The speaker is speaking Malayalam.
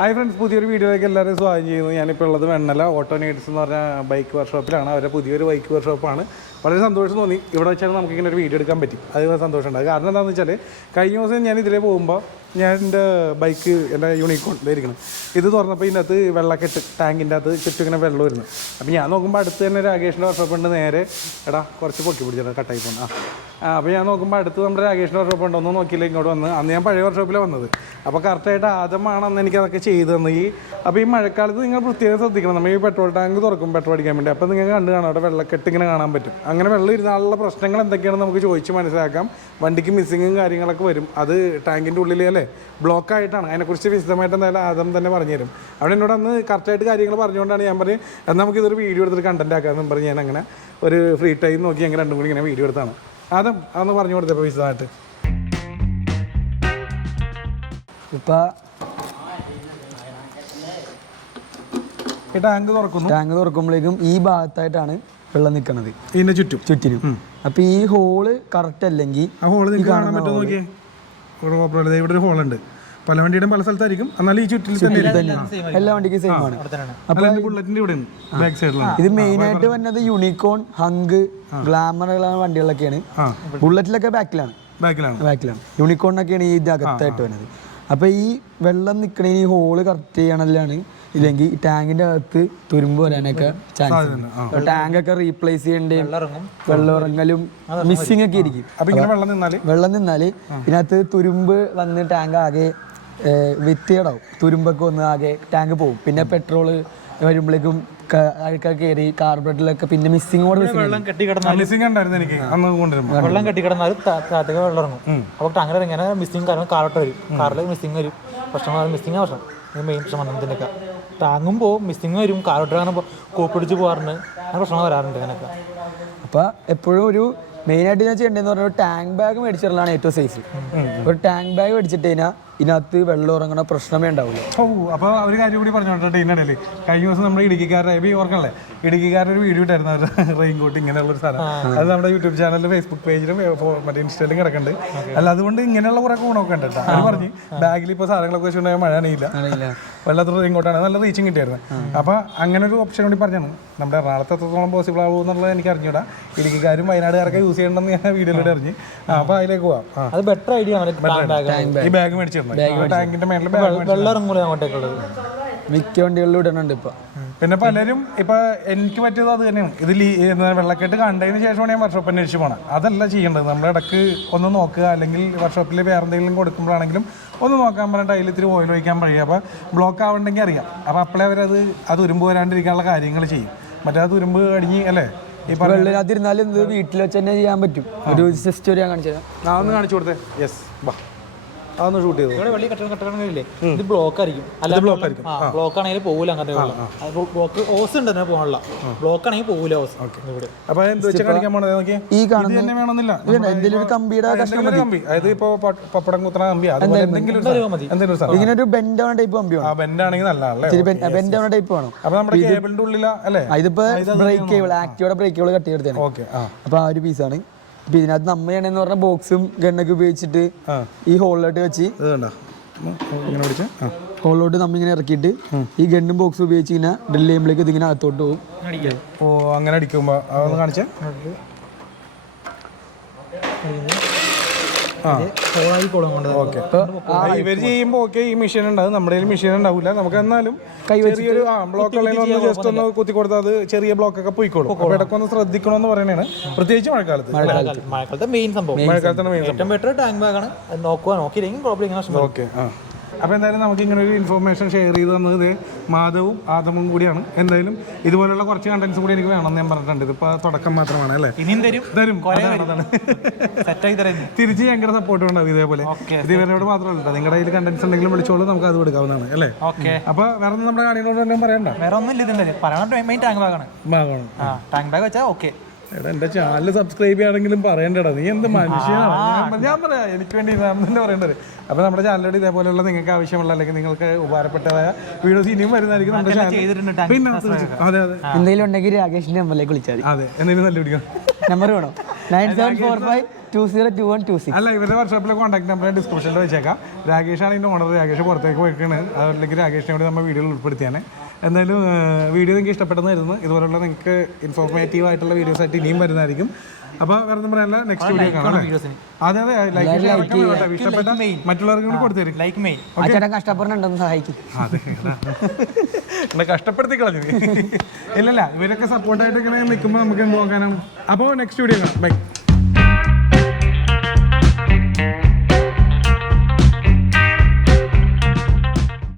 ഹായ് ഫ്രണ്ട്സ്, പുതിയൊരു വീഡിയോയിലേക്ക് എല്ലാവരും സ്വാഗതം ചെയ്യുന്നു. ഞാനിപ്പോൾ ഉള്ളത് വെണ്ണല ഓട്ടോ നീഡ്സ് എന്ന് പറഞ്ഞ ബൈക്ക് വർക്ക്ഷോപ്പിലാണ്. അവരുടെ പുതിയൊരു ബൈക്ക് വർക്ക്ഷോപ്പാണ്. വളരെ സന്തോഷം തോന്നി. ഇവിടെ വെച്ചാൽ നമുക്കിങ്ങനെ ഒരു വീഡിയോ എടുക്കാൻ പറ്റി. അത് സന്തോഷമുണ്ട്. കാരണം എന്താണെന്ന് വെച്ചാൽ കഴിഞ്ഞ ദിവസം ഞാൻ ഇതിലേ പോകുമ്പോൾ ഞാൻ എൻ്റെ ബൈക്ക് എൻ്റെ യൂണിക്കോണിലിരിക്കണം. ഇത് തുറന്നപ്പോൾ ഇതിൻ്റെ അകത്ത് വെള്ളക്കെട്ട് ടാങ്കിൻ്റെ അകത്ത് ചുറ്റും ഇങ്ങനെ വെള്ളം വരുന്നു. അപ്പോൾ ഞാൻ നോക്കുമ്പോൾ അടുത്ത് തന്നെ രാകേഷിൻ്റെ വർക്ക്ഷോപ്പ് ഉണ്ട്. നേരെ എടാ കുറച്ച് പൊക്കി പിടിച്ചിട്ട് കട്ടായി പോകുന്നു. അപ്പോൾ ഞാൻ നോക്കുമ്പോൾ അടുത്ത് നമ്മുടെ രാകേഷിൻ്റെ വർക്ക്ഷോപ്പ് ഉണ്ട്. ഒന്നും നോക്കിയില്ല ഇങ്ങോട്ട് വന്ന്. അന്ന് ഞാൻ പഴയ വർക്ക്ഷോപ്പിലാണ് വന്നത്. അപ്പോൾ കറക്റ്റായിട്ട് ആദ്യമാണ് അന്ന് എനിക്കതൊക്കെ ചെയ്തു തന്നത്. അപ്പോൾ ഈ മഴക്കാലത്ത് നിങ്ങൾ പ്രത്യേകം ശ്രദ്ധിക്കണം. നമ്മൾ ഈ പെട്രോൾ ടാങ്ക് തുറക്കും പെട്രോൾ അടിക്കാൻ വേണ്ടി. അപ്പോൾ നിങ്ങൾ കണ്ടു കാണാം അവിടെ വെള്ളക്കെട്ട് ഇങ്ങനെ കാണാൻ പറ്റും. അങ്ങനെ വെള്ളം ഇരുന്നാലുള്ള പ്രശ്നങ്ങൾ എന്തൊക്കെയാണെന്ന് നമുക്ക് ചോദിച്ച് മനസ്സിലാക്കാം. വണ്ടിക്ക് മിസ്സിങ്ങും കാര്യങ്ങളൊക്കെ വരും. അത് ടാങ്കിൻ്റെ ഉള്ളിൽ അല്ലേ ബ്ലോക്കായിട്ടാണ്. അതിനെക്കുറിച്ച് വിശദമായിട്ട് എന്തായാലും ആദ്യം തന്നെ പറഞ്ഞു തരും. അവിടെ എന്നോട് അന്ന് കറക്റ്റായിട്ട് കാര്യങ്ങൾ പറഞ്ഞുകൊണ്ടാണ് ഞാൻ പറഞ്ഞത് എന്നാൽ നമുക്കിതൊരു വീഡിയോ എടുത്തിട്ട് കണ്ടൻറ്റ് ആക്കാമെന്ന് പറഞ്ഞ് ഞാൻ അങ്ങനെ ഒരു ഫ്രീ ടൈം നോക്കി അങ്ങനെ രണ്ടും കൂടി ഇങ്ങനെ വീഡിയോ എടുത്താണ്. അതൊന്ന് പറഞ്ഞു കൊടുത്തപ്പോൾ വിശദമായിട്ട്. ഇപ്പം ഈ ടാങ്ക് തുറക്കുമ്പോഴേക്കും ഈ ഭാഗത്തായിട്ടാണ് വെള്ളം നിൽക്കുന്നത്, ഇതിൻ്റെ ചുറ്റിനും. അപ്പം ഈ ഹോള് കറക്റ്റ് അല്ലെങ്കിൽ ആ ഹോള് നിങ്ങൾക്ക് കാണാൻ പറ്റുമോ നോക്കിയേ. ഇവിടെ ഒരു ഹോളുണ്ട്. പല വണ്ടിയുടെയും പല സ്ഥലത്തായിരിക്കും. എന്നാലും ഈ ചുറ്റിൽ എല്ലാ വണ്ടിക്കും സെയിം ആണ്. ബുള്ളറ്റിന്റെ ഇവിടെ ബാക്ക് സൈഡിലാണ്. ഇത് മെയിൻ ആയിട്ട് വരുന്നത് യൂണിക്കോൺ, ഹങ്ക്, ഗ്ലാമറുകളാണ് വണ്ടികളൊക്കെയാണ്. ബുള്ളറ്റിലൊക്കെ ബാക്കിലാണ്. യൂണിക്കോണിനൊക്കെയാണ് ഈ ഇത് അകത്തായിട്ട് വരുന്നത്. അപ്പൊ ഈ വെള്ളം നിൽക്കണ ഈ ഹോള് കറക്റ്റ് ചെയ്യണല്ലാണ്. ഇല്ലെങ്കിൽ ടാങ്കിന്റെ അകത്ത് തുരുമ്പ് വരാനൊക്കെ ചാൻസ് ഉണ്ട്. ടാങ്കൊക്കെ റീപ്ലേസ് ചെയ്യേണ്ടയും വെള്ളം ഇറങ്ങലും മിസ്സിംഗ് ഒക്കെ ഇരിക്കും. വെള്ളം നിന്നാല് ഇതിനകത്ത് തുരുമ്പ് വന്ന് ടാങ്ക് ആകെ വ്യത്തികേടാവും. തുരുമ്പൊക്കെ വന്ന് ആകെ ടാങ്ക് പോകും. പിന്നെ പെട്രോള് വരുമ്പോഴേക്കും അഴുക്കൊക്കെ കയറി കാർബറേറ്ററിലൊക്കെ പിന്നെ മിസ്സിങ്ങോട് വെള്ളം കെട്ടിക്കിടന്നാൽ താഴത്തേക്ക് വെള്ളം ഇറങ്ങും. അപ്പോൾ ടാങ്കർ ഇങ്ങനെ മിസ്സിങ് കാരണം കാറോട്ട് വരും. കാറിൽ മിസ്സിങ് വരും. പ്രശ്നം മിസ്സിങ് പ്രശ്നം മെയിൻ പ്രശ്നം വന്നതിൻ്റെയൊക്കെ ടാങ്ങും പോവും, മിസ്സിങ് വരും. കാറോട്ട് അങ്ങനെ കോപ്പിടിച്ച് പോകാറുണ്ട്. അങ്ങനെ പ്രശ്നം വരാറുണ്ട് അങ്ങനെയൊക്കെ. അപ്പോൾ എപ്പോഴും ഒരു മെയിനായിട്ട് ഞാൻ ചെയ്യേണ്ടതെന്ന് പറഞ്ഞാൽ ടാങ്ക് ബാഗ് മേടിച്ചിട്ടുള്ളതാണ് ഏറ്റവും സേഫ്. ഒരു ടാങ്ക് ബാഗ് മേടിച്ചിട്ട് കഴിഞ്ഞാൽ ഇതിനകത്ത് വെള്ളം ഇറങ്ങണ പ്രശ്നമേ ഉണ്ടാവില്ല. അപ്പോൾ ഒരു കാര്യം കൂടി പറഞ്ഞോട്ടെ. ഇതിനിടയിൽ കഴിഞ്ഞ ദിവസം നമ്മുടെ ഇടുക്കിക്കാരുടെ ഓർക്കണല്ലേ, ഇടുക്കിക്കാരുടെ ഒരു വീഡിയോ ഇട്ടായിരുന്നു. അവർ റെയിൻകോട്ട് ഇങ്ങനെയുള്ളൊരു സ്ഥലം. അത് നമ്മുടെ യൂട്യൂബ് ചാനലിലും ഫേസ്ബുക്ക് പേജിലും മറ്റേ ഇൻസ്റ്റയിലും കിടക്കുന്നുണ്ട്. അല്ല അതുകൊണ്ട് ഇങ്ങനെയുള്ള കുറേ ഗുണമൊക്കെ ഉണ്ട് കേട്ടോ. അവർ പറഞ്ഞ് ബാഗിൽ ഇപ്പോൾ സാധനങ്ങളൊക്കെ വെച്ചിട്ടുണ്ടെങ്കിൽ മഴ അണിയില്ല, വല്ലാത്ത റെയിൻകോട്ടാണ്, നല്ല റീച്ചിങ് കിട്ടിയായിരുന്നു. അപ്പോൾ അങ്ങനെ ഒരു ഓപ്ഷൻ കൂടി പറഞ്ഞാണ്. നമ്മുടെ എറണാകുളത്ത് എത്രത്തോളം പോസിബിൾ ആകും എന്നുള്ളത് എനിക്ക് അറിഞ്ഞൂടാ. ഇടുക്കിക്കാരും വയനാടുകാരൊക്കെ യൂസ് ചെയ്യണമെന്ന് ഞാൻ വീഡിയോയിലൂടെ അറിഞ്ഞ്. അപ്പോൾ അതിലേക്ക് പോവാം. അത് ബെറ്റർ ഐഡിയ ആണ്. ഈ ബാഗ് മേടിച്ചിരുന്നു ടാങ്കിന്റെ മേളിൽ വെള്ളം ഇറങ്ങൂല അങ്ങോട്ടേക്കുള്ളത് മിക്ക വണ്ടികളിലും ഇടണുണ്ട് ഇപ്പൊ. പിന്നെ പലരും ഇപ്പൊ എനിക്ക് പറ്റിയത് അത് തന്നെയാണ്. ഇത് വെള്ളക്കെട്ട് കണ്ടതിന് ശേഷമാണ് ഞാൻ വർക്ക്ഷോപ്പ് അന്വേഷിച്ച് പോകണം. അതല്ല ചെയ്യേണ്ടത്. നമ്മൾ ഇടയ്ക്ക് ഒന്ന് നോക്കുക, അല്ലെങ്കിൽ വർക്ക്ഷോപ്പിൽ വേറെ എന്തെങ്കിലും കൊടുക്കുമ്പോഴാണെങ്കിലും ഒന്ന് നോക്കാൻ പറഞ്ഞിട്ട് അതിൽ ഇത്തിരി ഓയിൽ ഒഴിക്കാൻ കഴിയും. അപ്പോൾ ബ്ലോക്ക് ആവണ്ടെങ്കിൽ അറിയാം. അപ്പോൾ അപ്പോഴേ അത് ഉരുമ്പ് വരാണ്ടിരിക്കാനുള്ള കാര്യങ്ങൾ ചെയ്യും. മറ്റേ അത് ഉരുമ്പ് കടിഞ്ഞ് അല്ലേ വെള്ളത്തിരുന്നാലും ഇത് വീട്ടിൽ വെച്ച് തന്നെ ചെയ്യാൻ പറ്റും. ഒരു ജസ്റ്റ് ഒരു കാണിച്ചു തരാം. ഞാൻ ഒന്ന് കാണിച്ചു കൊടുത്തേ. യെസ്, ബാ അതൊന്ന് ഷൂട്ട് ചെയ്തു. ഇവിടെ വെള്ളി കെട്ടണമില്ലേ, ഇത് ബ്ലോക്ക് ആയിരിക്കും. അല്ല ബ്ലോക്ക് ആണെങ്കിൽ പോകില്ല. അങ്ങനെ ബ്ലോക്ക് ഓസ് ഉണ്ട് തന്നെ പോകാനുള്ള. ബ്ലോക്ക് ആണെങ്കിൽ പോകില്ല ഓസ്. അപ്പൊ കാണിക്കാൻ പോണത് ഈ കാണുന്ന കമ്പിയുടെ കമ്പി, അതായത് ഇപ്പൊ പപ്പടം കുത്തണ കമ്പി, ഇങ്ങനെ ഒരു ബെൻഡാണ് ടൈപ്പ് കമ്പിയാണ്. ബെൻഡാണെങ്കിൽ നല്ല ബെൻഡാണ് ടൈപ്പ് വേണം. അപ്പൊ നമ്മുടെ കേബിളിന്റെ ഉള്ളിലാ അല്ലേ. ഇതിപ്പോ ബ്രേക്ക് കേബിൾ, ആക്ടിവയുടെ ബ്രേക്ക് കേബിൾ കട്ട് ചെയ്തെടുത്താണ്. അപ്പൊ ആ ഒരു പീസാണ്. അപ്പൊ ഇതിനകത്ത് നമ്മയാണെന്ന് പറഞ്ഞ ബോക്സും ഗണ്ണൊക്കെ ഉപയോഗിച്ചിട്ട് ഈ ഹോളിലോട്ട് വെച്ച് ഹോളിലോട്ട് നമ്മ ഇങ്ങനെ ഇറക്കിയിട്ട് ഈ ഗണ്ണും ബോക്സും ഉപയോഗിച്ച് ഇങ്ങനെ ഡ്രിൽ ചെയ്യുമ്പോഴേക്ക് ഇതിങ്ങനെ അകത്തോട്ട് പോകും. ഓ, അങ്ങനെ അടിക്കുമ്പോ അതൊന്ന് കാണിച്ചേ. ഇവര് ചെയ്യുമ്പോ ഈ മെഷീൻ ഉണ്ടാവും. നമ്മുടെ മെഷീൻ ഉണ്ടാവില്ല. നമുക്ക് എന്നാലും ചെറിയൊരു ബ്ലോക്ക് ഉള്ളതിൽ ജസ്റ്റ് ഒന്ന് കുത്തി കൊടുത്താൽ അത് ചെറിയ ബ്ലോക്ക് ഒക്കെ പോയിക്കോളും. അപ്പൊ ഇടയ്ക്കൊന്ന് ശ്രദ്ധിക്കണമെന്ന് പറയണേ. പ്രത്യേകിച്ച് മഴക്കാലത്തെ മെയിൻ സംഭവം. ഏറ്റവും ബെറ്റർ ടാങ്ക് ബാഗ് ആണ്. നോക്കിയില്ലെങ്കിൽ പ്രോബ്ലം. ഓക്കെ. അപ്പോൾ എന്തായാലും നമുക്ക് ഇങ്ങനെ ഒരു ഇൻഫോർമേഷൻ ഷെയർ ചെയ്ത് തന്നത് മാധവും ആദമും കൂടിയാണ്. എന്തായാലും ഇതുപോലുള്ള കുറച്ച് കണ്ടന്റ്സ് കൂടി എനിക്ക് വേണമെന്ന് ഞാൻ പറഞ്ഞിട്ടുണ്ട്. ഇതിപ്പോൾ തുടക്കം മാത്രമാണ് അല്ലേ. തരും. തിരിച്ച് ഭയങ്കര സപ്പോർട്ട് ഉണ്ടാവും ഇതേപോലെ. ഇത് ഇവരോട് മാത്രമല്ല, നിങ്ങളുടെ കയ്യിൽ കണ്ടന്റ്സ് ഉണ്ടെങ്കിലും വിളിച്ചോളൂ, നമുക്ക് അത് കൊടുക്കാവുന്നതാണ് അല്ലേ. അപ്പോൾ വേറെ ഒന്നും നമ്മുടെ കാണികളോട് വല്ലതും പറയണ്ട. വേറെ ഒന്നും ടാങ്ക് ബാഗാണ്. ടാങ്ക് ബാഗ് വെച്ചാൽ ഓക്കെ. എടാ, എൻ്റെ ചാനൽ സബ്സ്ക്രൈബ് ചെയ്യണമെങ്കിലും പറയണ്ടടാ. നീ എന്ത് മനുഷ്യനാണ്. ഞാൻ പറയാം, എനിക്ക് വേണ്ടി തന്നെ പറയേണ്ടത്. അപ്പോൾ നമ്മുടെ ചാനലിലൂടെ ഇതേപോലെയുള്ള നിങ്ങൾക്ക് ആവശ്യമുള്ള അല്ലെങ്കിൽ നിങ്ങൾക്ക് ഉപകാരപ്പെട്ടതായ വീഡിയോസ് ഇനിയും വരുന്നതായിരിക്കും നമ്മുടെ ചാനൽ. പിന്നെ അതെ എന്തെങ്കിലും ഉണ്ടെങ്കിൽ രാകേഷിന്റെ നമ്പറിലേക്ക് വിളിച്ചാൽ മതി. അതെ, എന്തെങ്കിലും നല്ല പിടിക്കാം. നമ്പർ വേണോ? 9745 202126. അല്ല ഇവരുടെ വർക്ക്ഷോപ്പിലെ കോൺടാക്ട് നമ്പർ ഡിസ്ക്രിപ്ഷനിൽ വെച്ചേക്കാം. രാകേഷാണ് ഇതിൻ്റെ ഓണർ. രാകേഷ് പുറത്തേക്ക് പോയിക്കാണ്. അതിലേക്ക് രാകേഷിനെ കൂടി നമ്മൾ വീഡിയോയിൽ ഉൾപ്പെടുത്തിയാണ്. എന്തായാലും വീഡിയോ നിങ്ങൾക്ക് ഇഷ്ടപ്പെട്ടെന്നായിരുന്നു. ഇതുപോലുള്ള നിങ്ങൾക്ക് ഇൻഫോർമേറ്റീവ് ആയിട്ടുള്ള വീഡിയോസ് ആയിട്ട് ഇനിയും വരുന്നതായിരിക്കും. അപ്പോൾ വേറെ ഒന്നും പറയാനില്ല. നെക്സ്റ്റ് വീഡിയോ കാണാം. അതെ അതെ, ലൈക്ക് ഇഷ്ടപ്പെട്ട മറ്റുള്ളവർക്കും കൂടി കൊടുത്തേരും. ലൈക്ക് മെയിൻ ചേട്ടൻ കഷ്ടപ്പെടുന്നുണ്ടെന്ന് സഹായിക്കും. അതെ, കഷ്ടപ്പെടുത്തി കളഞ്ഞു. ഇല്ലല്ല, ഇവരൊക്കെ സപ്പോർട്ടായിട്ട് ഇങ്ങനെ നിൽക്കുമ്പോൾ നമുക്ക് എന്ത് നോക്കാനും. അപ്പോൾ നെക്സ്റ്റ് വീഡിയോ കാണാം. ബൈ.